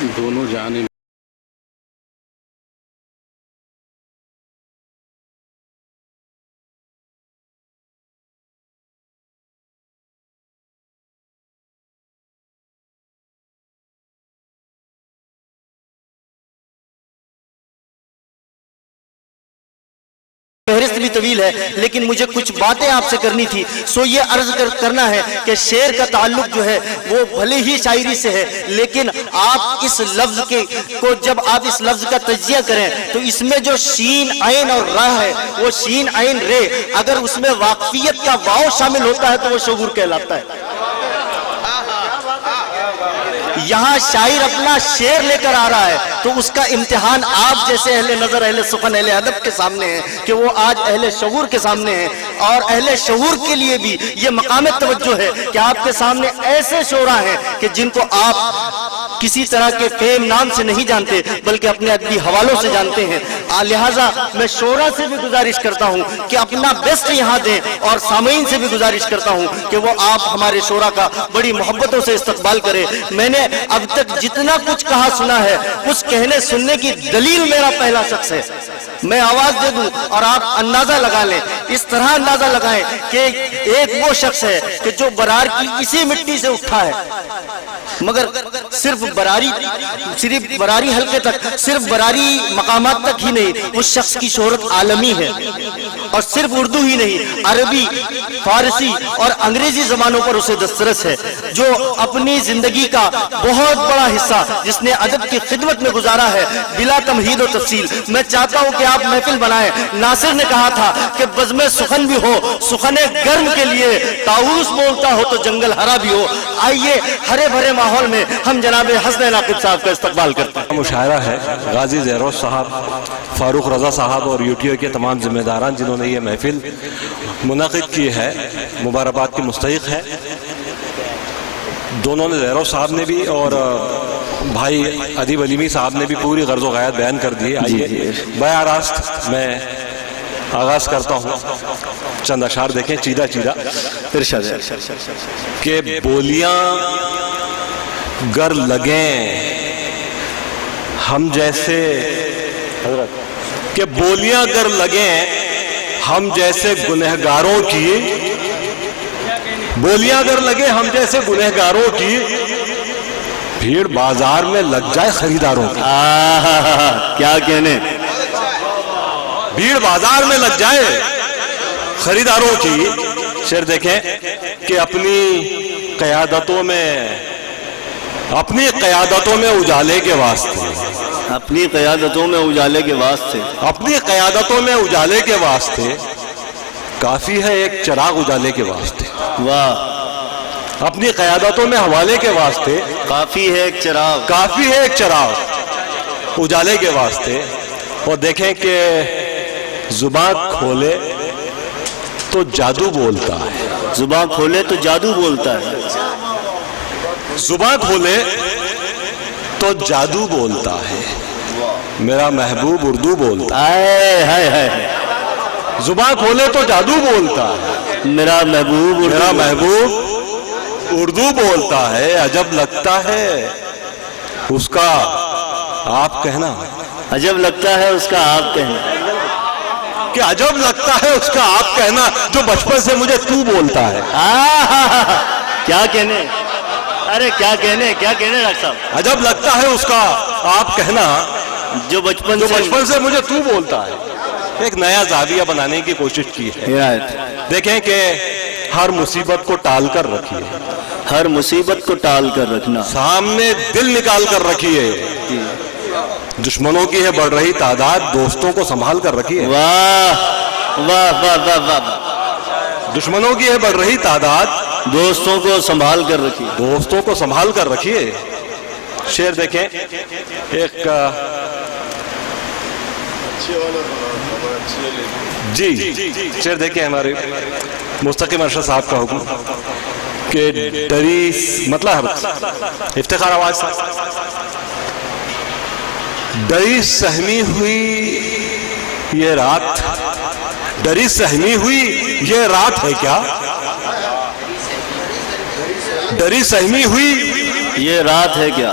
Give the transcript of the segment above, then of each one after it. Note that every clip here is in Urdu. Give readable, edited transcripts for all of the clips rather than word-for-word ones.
دونوں جانب فہرست بھی طویل ہے، لیکن مجھے کچھ باتیں آپ سے کرنی تھی، سو یہ عرض کرنا ہے کہ شعر کا تعلق جو ہے وہ بھلے ہی شاعری سے ہے، لیکن آپ اس لفظ کو جب آپ اس لفظ کا تجزیہ کریں تو اس میں جو شین عین اور راہ ہے وہ شین عین رے، اگر اس میں واقفیت کا واو شامل ہوتا ہے تو وہ شعور کہلاتا ہے۔ یہاں شاعر اپنا شعر لے کر آ رہا ہے تو اس کا امتحان آپ جیسے اہل نظر، اہل سخن، اہل ادب کے سامنے ہے کہ وہ آج اہل شعور کے سامنے ہے، اور اہل شعور کے لیے بھی یہ مقام توجہ ہے کہ آپ کے سامنے ایسے شعراء ہیں کہ جن کو آپ کسی طرح کے فیم نام سے نہیں جانتے بلکہ اپنے ادبی حوالوں سے جانتے ہیں۔ لہٰذا میں شعراء سے بھی گزارش کرتا ہوں کہ اپنا بیسٹ یہاں دیں، اور سامعین سے بھی گزارش کرتا ہوں کہ وہ آپ ہمارے شعراء کا بڑی محبتوں سے استقبال کریں۔ میں نے اب تک جتنا کچھ کہا سنا ہے اس کہنے سننے کی دلیل میرا پہلا شخص ہے۔ میں آواز دے دوں اور آپ اندازہ لگا لیں، اس طرح اندازہ لگائیں کہ ایک وہ شخص ہے کہ جو برار کی اسی مٹی سے اٹھا ہے، مگر صرف براری حلقے تک، صرف براری مقامات تک ہی نہیں، اس شخص کی شہرت عالمی ہے، اور صرف اردو ہی نہیں، عربی، فارسی اور انگریزی زبانوں پر اسے دسترس ہے، جو اپنی زندگی کا بہت بڑا حصہ جس نے ادب کی خدمت میں گزارا ہے بلا تمہید و تفصیل۔ میں چاہتا ہوں کہ آپ محفل بنائیں۔ ناصر نے کہا تھا کہ بزم سخن بھی ہو، سخن گرم کے لیے طاؤس بولتا ہو تو جنگل ہرا بھی ہو۔ آئیے ہرے بھرے ماحول میں ہم جناب حسن ناقب صاحب کا استقبال کرتے ہیں۔ مشاعرہ ہے غازی زہروز صاحب، فاروق رضا صاحب اور یوٹیو کے تمام ذمہ داران جنہوں نے یہ محفل منعقد کی ہے، مبارکباد کے مستحق ہے۔ دونوں نے، زہروز صاحب نے بھی اور بھائی ادیب علیمی صاحب نے بھی پوری غرض و غایت بیان کر دی ہے۔ آئیے بیان راست میں آغاز کرتا ہوں، چند اشعار دیکھیں چیدہ چیدہ۔ ارشاد کہ بولیاں گر لگیں ہم جیسے، کہ بولیاں گر لگیں ہم جیسے گنہگاروں کی، بولیاں گر لگیں ہم جیسے گنہگاروں کی، بھیڑ بازار میں لگ جائے خریداروں کی۔ کیا کہنے، بھیڑ بازار میں لگ جائے خریداروں کی۔ شعر دیکھیں کہ اپنی قیادتوں میں اجالے کے واسطے، اپنی قیادتوں میں اجالے کے واسطے، اپنی قیادتوں میں اجالے کے واسطے کافی ہے ایک چراغ اجالے کے واسطے۔ واہ، اپنی قیادتوں میں حوالے کے واسطے کافی ہے ایک چراغ، کافی ہے ایک چراغ اجالے کے واسطے۔ اور دیکھیں کہ زبان کھولے تو جادو بولتا ہے، زبان کھولے تو جادو بولتا ہے، زبان کھولے تو جادو بولتا ہے، میرا محبوب اردو بولتا ہے۔ زبان کھولے تو جادو بولتا ہے، میرا محبوب اردو بولتا ہے۔ عجب لگتا ہے اس کا آپ کہنا، عجب لگتا ہے اس کا آپ کہنا، کہ عجب لگتا ہے اس کا آپ کہنا، جو بچپن سے مجھے تو بولتا ہے۔ کیا کہنے، ارے کیا کہنے ڈاکٹر صاحب، عجب لگتا ہے اس کا آپ کہنا، جو بچپن سے مجھے تو بولتا ہے۔ ایک نیا زاویہ بنانے کی کوشش کی ہے۔ دیکھیں کہ ہر مصیبت کو ٹال کر رکھیے، ہر مصیبت کو ٹال کر رکھنا، سامنے دل نکال کر رکھیے، دشمنوں کی ہے بڑھ رہی تعداد، دوستوں کو سنبھال کر رکھیے۔ واہ واہ واہ واہ واہ، دشمنوں کی ہے بڑھ رہی تعداد، دوستوں کو سنبھال کر رکھیے، دوستوں کو سنبھال کر رکھیے۔ شعر دیکھیں ایک جی شعر دیکھیں ہمارے مستقیم ارشد صاحب کا حکم کہ ڈری، مطلب افتخار آواز، ڈری سہمی ہوئی یہ رات، ڈری سہمی ہوئی یہ رات ہے کیا، ڈری سہمی ہوئی یہ رات ہے کیا،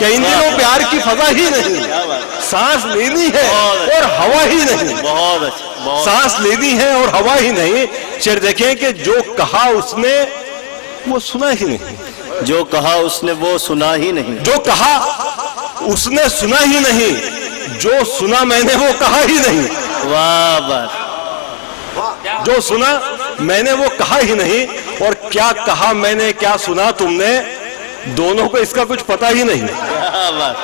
کہ ان دنوں پیار کی فضا ہی نہیں، سانس لینی ہے اور ہوا ہی نہیں، بہت اچھا، بہت سانس لینی ہے اور ہوا ہی نہیں۔ شعر دیکھیں کہ جو کہا اس نے وہ سنا ہی نہیں، جو کہا اس نے وہ سنا ہی نہیں، جو کہا اس نے سنا ہی نہیں، جو سنا میں نے وہ کہا ہی نہیں، واہ بس، جو سنا میں نے وہ کہا ہی نہیں، اور کیا کہا میں نے کیا سنا تم نے، دونوں کو اس کا کچھ پتا ہی نہیں، کیا بات،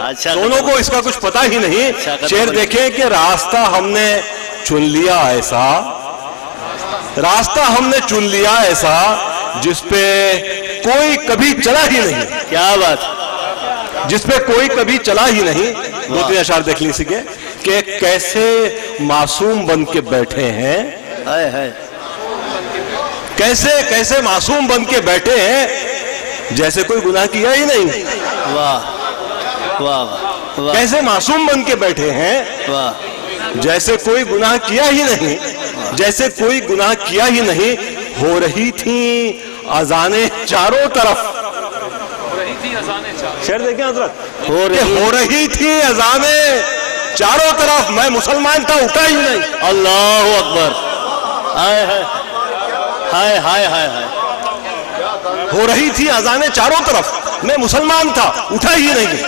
اچھا، دونوں کو اس کا کچھ پتا ہی نہیں۔ شعر دیکھیں کہ راستہ ہم نے چن لیا ایسا، راستہ ہم نے چن لیا ایسا جس پہ کوئی کبھی چلا ہی نہیں، کیا بات، جس پہ کوئی کبھی چلا ہی نہیں۔ دو تین اشعار دیکھ لیجیے کہ کیسے معصوم بن کے بیٹھے ہیں، ہائے ہائے، کیسے کیسے معصوم بن کے بیٹھے ہیں جیسے کوئی گناہ کیا ہی نہیں، واہ واہ واہ کیسے معصوم بن کے بیٹھے ہیں واہ، جیسے کوئی گناہ کیا ہی نہیں، جیسے کوئی گناہ کیا ہی نہیں۔ ہو رہی تھیں اذانیں چاروں طرف، شعر دیکھیں حضرت، ہو رہی تھی اذانیں چاروں طرف، میں مسلمان تھا اٹھا ہی نہیں، اللہ اکبر، ہائے ہائے ہائے ہائے ہائے ہائے، ہو رہی تھی اذانیں چاروں طرف، میں مسلمان تھا اٹھا ہی نہیں،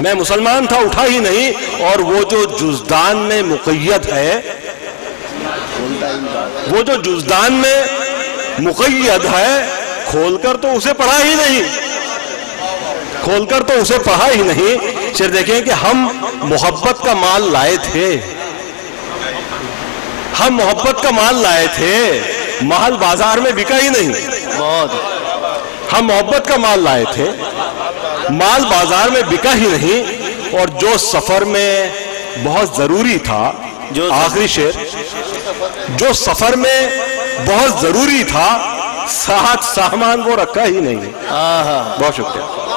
میں مسلمان تھا اٹھا ہی نہیں۔ اور وہ جو جزدان میں مقید ہے، وہ جو جزدان میں مقید ہے، کھول کر تو اسے پڑھا ہی نہیں، کھول کر تو اسے پڑھا ہی نہیں۔ شعر دیکھیں کہ ہم محبت کا مال لائے تھے، ہم محبت کا مال لائے تھے، مال بازار میں بکا ہی نہیں، بہت، ہم محبت کا مال لائے تھے، مال بازار میں بکا ہی نہیں، اور جو سفر میں بہت ضروری تھا، جو آخری شعر، جو سفر میں بہت ضروری تھا، ساتھ سامان وہ رکھا ہی نہیں۔ آہا، بہت شکریہ۔